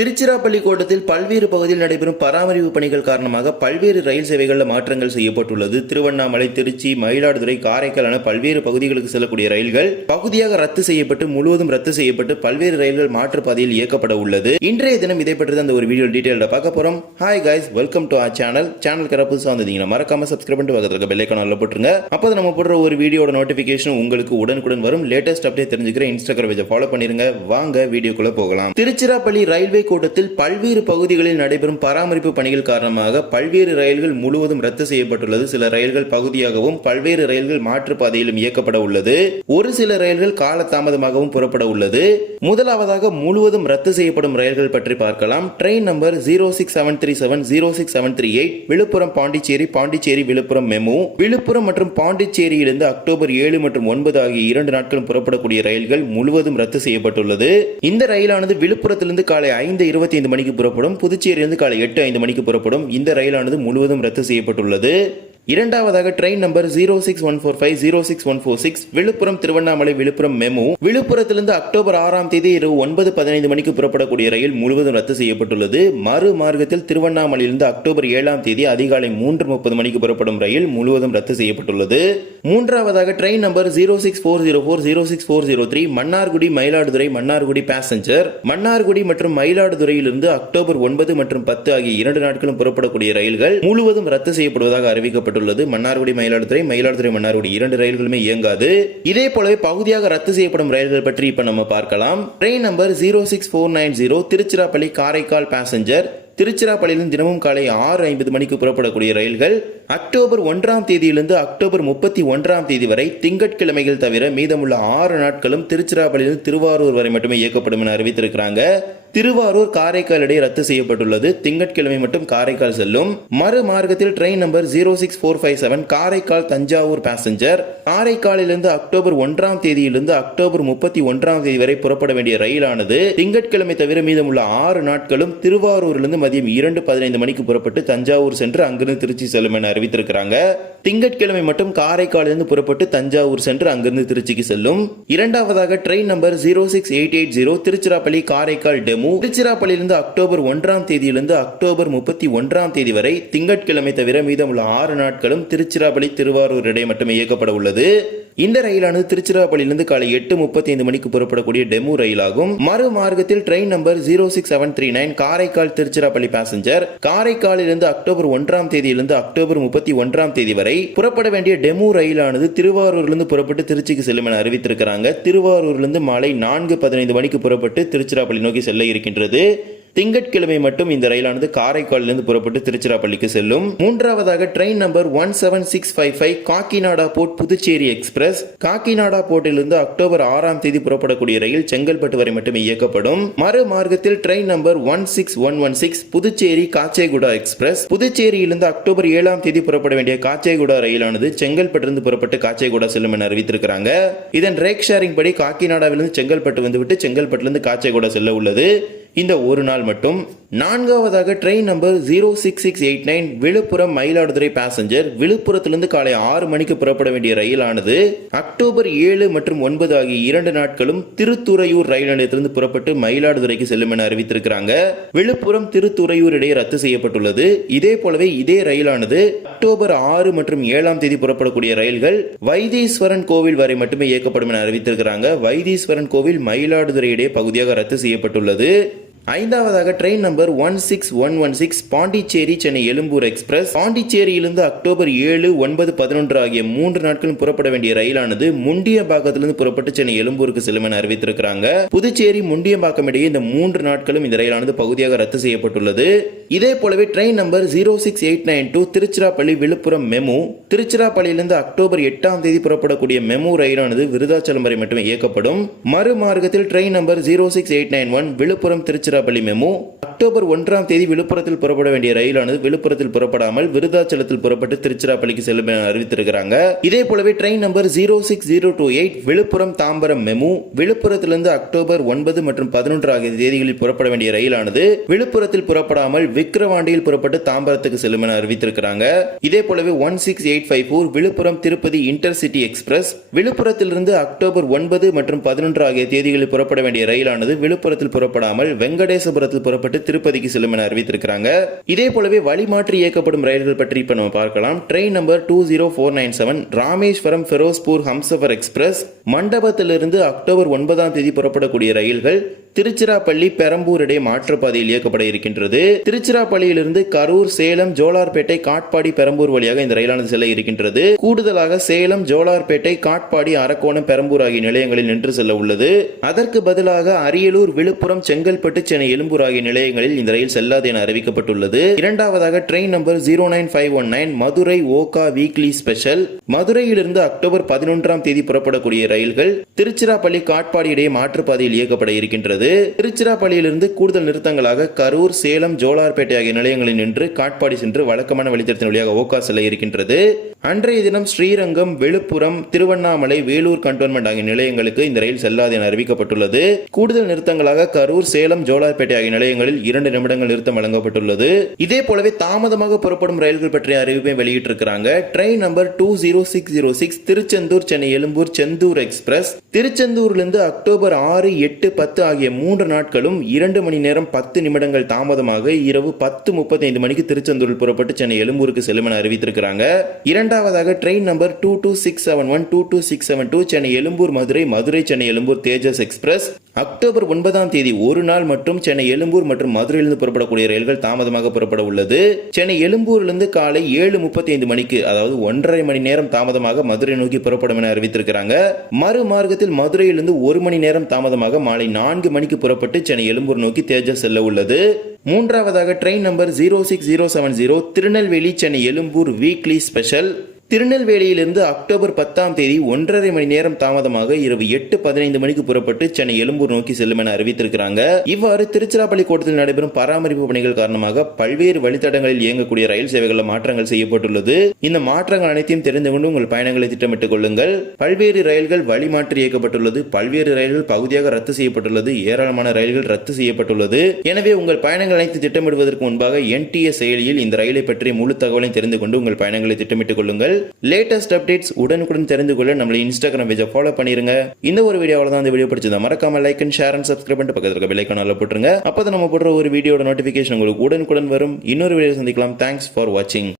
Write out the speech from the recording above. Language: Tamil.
திருச்சிராப்பள்ளி கோட்டத்தில் பல்வேறு பகுதியில் நடைபெறும் பராமரிப்பு பணிகள் காரணமாக பல்வேறு ரயில் சேவைகளில் மாற்றங்கள் செய்யப்பட்டுள்ளது. திருவண்ணாமலை திருச்சி மயிலாடுதுறை காரைக்கால் என பல்வேறு பகுதிகளுக்கு செல்லக்கூடிய ரயில்கள் பகுதியாக ரத்து செய்யப்பட்டு முழுவதும் ரத்து செய்யப்பட்டு பல்வேறு ரயில்கள் மாற்று பாதையில் இயக்கப்பட உள்ளது. இன்றைய தினம் இதை பற்றி அந்த ஒரு வீடியோ டீட்டெயில் பார்க்க போறோம். Hi guys welcome to our channel channel கர புதுசாக வந்தீங்கன்னா மறக்காம சப்ஸ்கிரைப் பண்ணிட்டு பக்கத்தில் இருக்க பெல் ஐக்கான போட்டுருங்க. அப்போ நம்ம போடுற ஒரு வீடியோட நோட்டிபிகேஷன் உங்களுக்கு உடனுக்குடன் வரும். லேட்டஸ்ட் அப்டேட் தெரிஞ்சுக்கிற இன்ஸ்டாகிராம் பேஜை ஃபாலோ பண்ணிருங்க. வாங்க வீடியோக்குள்ள போகலாம். திருச்சிராப்பள்ளி ரயில்வே கூட்டத்தில் பல்வேறு பகுதிகளில் நடைபெறும் பராமரிப்பு பணிகள் காரணமாக பல்வேறு ரயில்கள் முழுவதும் ரத்து செய்யப்பட்டுள்ளது. சில ரயில்கள் பகுதியாகவும் பல்வேறு ரயில்கள் மாற்றுப்பாதையிலும் இயக்கப்பட உள்ளது. ஒரு சில ரயில்கள் காலதாமதமாகவும் புறப்பட உள்ளது. முதலாவதாக முழுவதும் ரத்து செய்யப்படும் ரயில்கள் பற்றி பார்க்கலாம். Train number zero six seven three seven zero six seven three eight Villupuram Pondicherry Pondicherry Villupuram MEMU. Villupuram மற்றும் பாண்டிச்சேரியிலிருந்து அக்டோபர் ஏழு மற்றும் ஒன்பது ஆகிய இரண்டு நாட்களும் புறப்படக்கூடிய ரயில்கள் முழுவதும் ரத்து செய்யப்பட்டுள்ளது. இந்த ரயிலானது விழுப்புரத்திலிருந்து காலை ஐந்து இருபத்தி ஐந்து மணிக்கு புறப்படும். புதுச்சேரியிலிருந்து காலை எட்டு ஐந்து மணிக்கு புறப்படும். இந்த ரயிலானது முழுவதும் ரத்து செய்யப்பட்டுள்ளது. இரண்டாவதாக train number zero six one four five zero six one four six Villupuram Tiruvannamalai Villupuram MEMU. விழுப்புரத்திலிருந்து October ஆறாம் தேதி இரவு ஒன்பது பதினைந்து மணிக்கு புறப்படக்கூடிய ரயில் முழுவதும் ரத்து செய்யப்பட்டுள்ளது. மறு மார்க்கத்தில் திருவண்ணாமலையிலிருந்து அக்டோபர் ஏழாம் தேதி அதிகாலை மூன்று முப்பது மணிக்கு புறப்படும் ரயில் முழுவதும் ரத்து செய்யப்பட்டுள்ளது. மூன்றாவதாக train number zero six four zero four zero six four zero three Mannargudi Mayiladuthurai Mannargudi passenger Mannargudi மற்றும் மயிலாடுதுறையிலிருந்து அக்டோபர் ஒன்பது மற்றும் பத்து ஆகிய இரண்டு நாட்களும் புறப்படக்கூடிய ரயில்கள் முழுவதும் ரத்து செய்யப்படுவதாக அறிவிக்கப்பட்டுள்ளது. மன்னார்குடி மயிலாடுதுறை மயிலாடுதுறை மன்னார்குடி இரண்டு ரயில்களுமே இயங்காது. இதே போலவே பகுதியாக ரத்து செய்யப்படும் ரயில்கள் பற்றி இப்ப நம்ம பார்க்கலாம். Train number zero six four nine zero Tiruchirappalli Karaikal passenger திருச்சிராப்பள்ளியிலிருந்து தினமும் காலை ஆறு ஐம்பது மணிக்கு புறப்படக்கூடிய ரயில்கள் அக்டோபர் ஒன்றாம் தேதியிலிருந்து அக்டோபர் முப்பத்தி ஒன்றாம் தேதி வரை திங்கட்கிழமைகள் தவிர மீதமுள்ள ஆறு நாட்களும் திருச்சிராப்பள்ளியிலிருந்து திருவாரூர் வரை மட்டுமே இயக்கப்படும் என அறிவித்திருக்கிறாங்க. திருவாரூர் காரைக்கால் இடையே ரத்து செய்யப்பட்டுள்ளது. திங்கட்கிழமை மட்டும் காரைக்கால் செல்லும். மறு மார்க்கத்தில் train number zero six four five seven Karaikal Thanjavur passenger காரைக்காலிலிருந்து October ஒன்றாம் தேதியிலிருந்து அக்டோபர் முப்பத்தி ஒன்றாம் தேதி வரை புறப்பட வேண்டிய ரயிலானது திங்கட்கிழமை தவிர மீதமுள்ள ஆறு நாட்களும் திருவாரூரிலிருந்து மதியம் இரண்டு பதினைந்து மணிக்கு புறப்பட்டு தஞ்சாவூர் சென்று அங்கிருந்து திருச்சி செல்லும் என அறிவித்திருக்கிறாங்க. திங்கட்கிழமை மட்டும் காரைக்காலிலிருந்து புறப்பட்டு தஞ்சாவூர் சென்று அங்கிருந்து திருச்சிக்கு செல்லும். இரண்டாவதாக train number zero six eight eight zero Tiruchirappalli Karaikal DEMU. திருச்சிராப்பள்ளியிலிருந்து October ஒன்றாம் தேதியிலிருந்து அக்டோபர் முப்பத்தி ஒன்றாம் தேதி வரை திங்கட்கிழமை தவிர மீதமுள்ள ஆறு நாட்களும் திருச்சிராப்பள்ளி திருவாரூர் இடையே மட்டுமே இயக்கப்பட உள்ளது. இந்த ரயிலானது திருச்சிராப்பள்ளியிலிருந்து காலை எட்டு முப்பத்தி ஐந்து மணிக்கு புறப்படக்கூடிய டெமு ரயிலாகும். மறு மார்க்கத்தில் train number zero six seven three nine Karaikal Tiruchirappalli passenger காரைக்காலிலிருந்து October ஒன்றாம் தேதியிலிருந்து அக்டோபர் முப்பத்தி ஒன்றாம் தேதி வரை புறப்பட வேண்டிய டெமு ரயிலானது திருவாரூரிலிருந்து புறப்பட்டு திருச்சிக்கு செல்லும் என அறிவித்திருக்கிறாங்க. திருவாரூரிலிருந்து மாலை நான்கு பதினைந்து மணிக்கு புறப்பட்டு திருச்சிராப்பள்ளி நோக்கி செல்ல இருக்கின்றது. திங்கட்கிழமை மட்டும் இந்த ரயிலானது காரைக்காலிலிருந்து புறப்பட்டு திருச்சிராப்பள்ளிக்கு செல்லும். மூன்றாவதாக train number one seven six five five Kakinada port Puducherry express. Kakinada போர்ட்டிலிருந்து October ஆறாம் தேதி புறப்படக்கூடிய ரயில் செங்கல்பட்டு வரை மட்டுமே இயக்கப்படும். மறு மார்க்கத்தில் train number one six one one six Puducherry Kacheguda express. புதுச்சேரியிலிருந்து October ஏழாம் தேதி புறப்பட வேண்டிய காச்சேகுடா ரயிலானது செங்கல்பட்டிலிருந்து புறப்பட்டு காச்சேகுடா செல்லும் என அறிவித்திருக்கிறாங்க. இதன் ரேக் ஷேரிங் படி காக்கிநாடாவிலிருந்து செங்கல்பட்டு வந்துவிட்டு செங்கல்பட்டிலிருந்து காச்சேகுடா செல்ல உள்ளது. இந்த ஒரு நாள் மட்டும். நான்காவதாக train number zero six six eight nine Villupuram Mayiladuthurai passenger விழுப்புரத்திலிருந்து காலை ஆறு மணிக்கு புறப்பட வேண்டிய ரயிலானது. அக்டோபர் ஏழு மற்றும் ஒன்பது ஆகிய இரண்டு நாட்களும் திருத்துறையூர் ரயில் நிலையத்திலிருந்து புறப்பட்டு மயிலாடுதுறைக்கு செல்லும் என அறிவித்திருக்கிறாங்க. விழுப்புரம் திருத்துறையூர் இடையே ரத்து செய்யப்பட்டுள்ளது. இதே போலவே இதே ரயிலானது அக்டோபர் ஆறு மற்றும் ஏழாம் தேதி புறப்படக்கூடிய ரயில்கள் வைத்தீஸ்வரன் கோவில் வரை மட்டுமே இயக்கப்படும் என அறிவித்திருக்கிறாங்க. வைத்தீஸ்வரன் கோவில் மயிலாடுதுறை இடையே பகுதியாக ரத்து செய்யப்பட்டுள்ளது. ஐந்தாவதாக train number one six one one six Pondicherry Chennai Egmore express பாண்டிச்சேரியிலிருந்து October ஏழு ஒன்பது பதினொன்று ஆகிய மூன்று நாட்களும் புறப்பட வேண்டிய ரயிலானது முண்டியம்பாக்கத்திலிருந்து புறப்பட்டு சென்னை எழும்பூருக்கு செல்லும் என அறிவித்திருக்கிறாங்க. புதுச்சேரி முண்டியம்பாக்கம் இடையே இந்த மூன்று நாட்களும் இந்த ரயிலானது பகுதியாக ரத்து செய்யப்பட்டுள்ளது. இதே போலவே train number zero six eight nine two Tiruchirappalli Villupuram MEMU திருச்சிராப்பள்ளியிலிருந்து October எட்டாம் தேதி புறப்படக்கூடிய மெமு ரயிலானது விருதாச்சலம் வரை மட்டுமே இயக்கப்படும். மறு மார்க்கத்தில் train number zero six eight nine one Villupuram திருச்சிரா Tiruchirappalli MEMU October ஒன்றாம் தேதி விழுப்புரத்தில் புறப்பட வேண்டிய ரயிலானது விழுப்புரத்தில் புறப்படாமல் விருதாச்சலத்தில் புறப்பட்டு திருச்சிராப்பள்ளிக்கு செல்லும் என அறிவித்திருக்கிறாங்க. இதே போலவே train number zero six zero two eight Villupuram Tambaram MEMU விழுப்புரத்திலிருந்து October ஒன்பது மற்றும் பதினொன்று ஆகிய தேதிகளில் புறப்பட வேண்டிய ரயிலானது விழுப்புரத்தில் புறப்படாமல் விக்கிரவாண்டியில் புறப்பட்டு தாம்பரத்துக்கு செல்லும் என அறிவித்திருக்கிறாங்க. இதே போலவே one six eight five four Villupuram Tirupati intercity express விழுப்புரத்திலிருந்து October ஒன்பது மற்றும் பதினொன்று ஆகிய தேதிகளில் புறப்பட வேண்டிய ரயிலானது விழுப்புரத்தில் புறப்படாமல் வெங்கட வெங்கடேசபுரத்தில் புறப்பட்டு திருப்பதிக்கு செல்லும் என அறிவித்திருக்கிறாங்க. இதே போலவே வழிமாற்றி இயக்கப்படும் ரயில்கள் பற்றி இப்ப நம்ம பார்க்கலாம். Train number two zero four nine seven Rameswaram Ferozepur Humsafar express மண்டபத்திலிருந்து October ஒன்பதாம் தேதி புறப்படக்கூடிய ரயில்கள் திருச்சிராப்பள்ளி பெரம்பூர் இடையே மாற்றுப்பாதையில் இயக்கப்பட இருக்கின்றது. திருச்சிராப்பள்ளியிலிருந்து கரூர் சேலம் ஜோலார்பேட்டை காட்பாடி பெரம்பூர் வழியாக இந்த ரயிலானது செல்ல இருக்கின்றது. கூடுதலாக சேலம் ஜோலார்பேட்டை காட்பாடி அரக்கோணம் பெரம்பூர் ஆகிய நிலையங்களில் நின்று செல்ல உள்ளது. அதற்கு பதிலாக அரியலூர் விழுப்புரம் செங்கல்பட்டு சென்னை எழும்பூர் ஆகிய நிலையங்களில் இந்த ரயில் செல்லாது என அறிவிக்கப்பட்டுள்ளது. இரண்டாவதாக train number zero nine five one nine Madurai Okha weekly special. மதுரையிலிருந்து அக்டோபர் பதினொன்றாம் தேதி புறப்படக்கூடிய ரயில்கள் திருச்சிராப்பள்ளி காட்பாடி இடையே மாற்றுப்பாதையில் இயக்கப்பட இருக்கின்றது. திருச்சிராப்பள்ளியிலிருந்து கூடுதல் நிறுத்தங்களாக கரூர் சேலம் ஜோலார்பேட்டை ஆகிய நிலையங்களில் நின்று காட்பாடி சென்று வழக்கமான வழித்தடத்தின் வழியாக ஓகா செல்ல இருக்கின்றது. அன்றைய தினம் ஸ்ரீரங்கம் விழுப்புரம் திருவண்ணாமலை வேலூர் கண்டோன்மெண்ட் ஆகிய நிலையங்களுக்கு இந்த ரயில் செல்லாது என அறிவிக்கப்பட்டுள்ளது. கூடுதல் நிறுத்தங்களாக கரூர் சேலம் ஜோலார்பேட்டை ஆகிய நிலையங்களில் இரண்டு நிமிடங்கள் நிறுத்தம் வழங்கப்பட்டுள்ளது. இதே போலவே தாமதமாக புறப்படும் ரயில்கள் பற்றிய அறிவிப்பை வெளியிட்டிருக்கிறாங்க. Train number two zero six zero six Tiruchendur Chennai Egmore Sendur express. திருச்செந்தூரிலிருந்து October ஆறு எட்டு பத்து ஆகிய மூன்று நாட்களும் இரண்டு மணி நேரம் பத்து நிமிடங்கள் தாமதமாக இரவு பத்து முப்பத்தைந்து மணிக்கு திருச்செந்தூரில் புறப்பட்டு சென்னை எழும்பூருக்கு செல்லும் என அறிவித்திருக்கிறாங்க. இரண்டாவதாக train number two two six seven one two two six seven two Chennai Egmore Madurai Madurai Chennai Egmore Tejas express. October ஒன்பதாம் தேதி ஒரு நாள் மற்றும் சென்னை எழும்பூர் மற்றும் மதுரையிலிருந்து புறப்படக்கூடிய ரயில்கள் தாமதமாக புறப்பட உள்ளது. சென்னை எழும்பூரிலிருந்து காலை ஏழு முப்பத்தி ஐந்து மணிக்கு அதாவது ஒன்றரை மணி நேரம் தாமதமாக மதுரை நோக்கி புறப்படும் என அறிவித்திருக்கிறாங்க. மறு மார்க்கத்தில் மதுரையிலிருந்து ஒரு மணி நேரம் தாமதமாக மாலை நான்கு மணிக்கு புறப்பட்டு சென்னை எழும்பூர் நோக்கி தேஜஸ் செல்ல உள்ளது. மூன்றாவதாக train number zero six zero seven zero Tirunelveli Chennai Egmore weekly special திருநெல்வேலியிலிருந்து October பத்தாம் தேதி ஒன்றரை மணி நேரம் தாமதமாக இரவு எட்டு பதினைந்து மணிக்கு புறப்பட்டு சென்னை எழும்பூர் நோக்கி செல்லும் என அறிவித்திருக்கிறாங்க. இவ்வாறு திருச்சிராப்பள்ளி கோட்டத்தில் நடைபெறும் பராமரிப்பு பணிகள் காரணமாக பல்வேறு வழித்தடங்களில் இயங்கக்கூடிய ரயில் சேவைகளில் மாற்றங்கள் செய்யப்பட்டுள்ளது. இந்த மாற்றங்கள் அனைத்தையும் தெரிந்து கொண்டு உங்கள் பயணங்களை திட்டமிட்டுக் கொள்ளுங்கள். பல்வேறு ரயில்கள் வழிமாற்றி இயக்கப்பட்டுள்ளது. பல்வேறு ரயில்கள் பகுதியாக ரத்து செய்யப்பட்டுள்ளது. ஏராளமான ரயில்கள் ரத்து செய்யப்பட்டுள்ளது. எனவே உங்கள் பயணங்கள் அனைத்து திட்டமிடுவதற்கு முன்பாக என்டிஎஸ் செயலியில் இந்த ரயிலை பற்றிய முழு தகவலையும் தெரிந்து கொண்டு உங்கள் பயணங்களை திட்டமிட்டுக் கொள்ளுங்கள். லேட்டஸ்ட் அப்டேட்ஸ் உடனுக்குடன் தெரிந்து கொள்ள நம்மளை இன்ஸ்டாகிராம் பேஜை ஃபாலோ பண்ணிருங்க. இந்த ஒரு வீடியோவில் தான் இந்த வீடியோ பிடிச்சதா மறக்காம like and share and subscribe பண்ணிட்டு பக்கத்துல இருக்க பெல் போட்டுருங்க. அப்போ நம்ம போடுற ஒரு வீடியோட நோட்டிபிகேஷன் உங்களுக்கு உடனுக்குடன் வரும். இன்னொரு வீடியோ சந்திக்கலாம். தேங்க்ஸ் ஃபார் வாட்சிங்